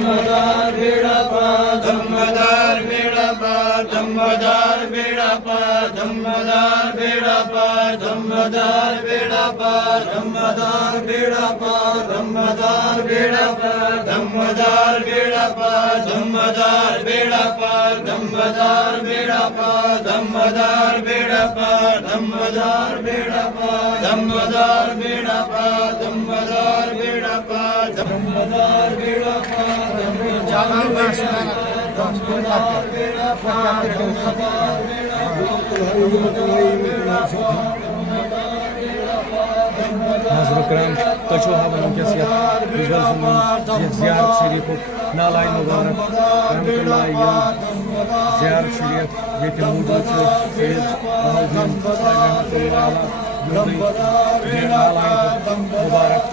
धम्मदार बेड़ा पार धम्मदार बेड़ा पार धम्मदार बेड़ा पार धम्मदार बेड़ा पार धम्मदार बेड़ा पार धम्मदार बेड़ा पार धम्मदार बेड़ा पार धम्मदार बेड़ा पार धम्मदार बेड़ा पार धम्मदार बेड़ा पार धम्मदार बेड़ा पार धम्मदार बेड़ा पार धम्मदार बेड़ा पार धम्मदार बेड़ा पार धम्मदार बेड़ा पार नाज़रीन किराम तशो हावन वंकस ज़ियारत शरीफ नालाई मुबारक रहमतुल्लाह ज़ियारत शरीफ ये मौजूद सैयद महमूद रहमतुल्लाह नालाई मुबारक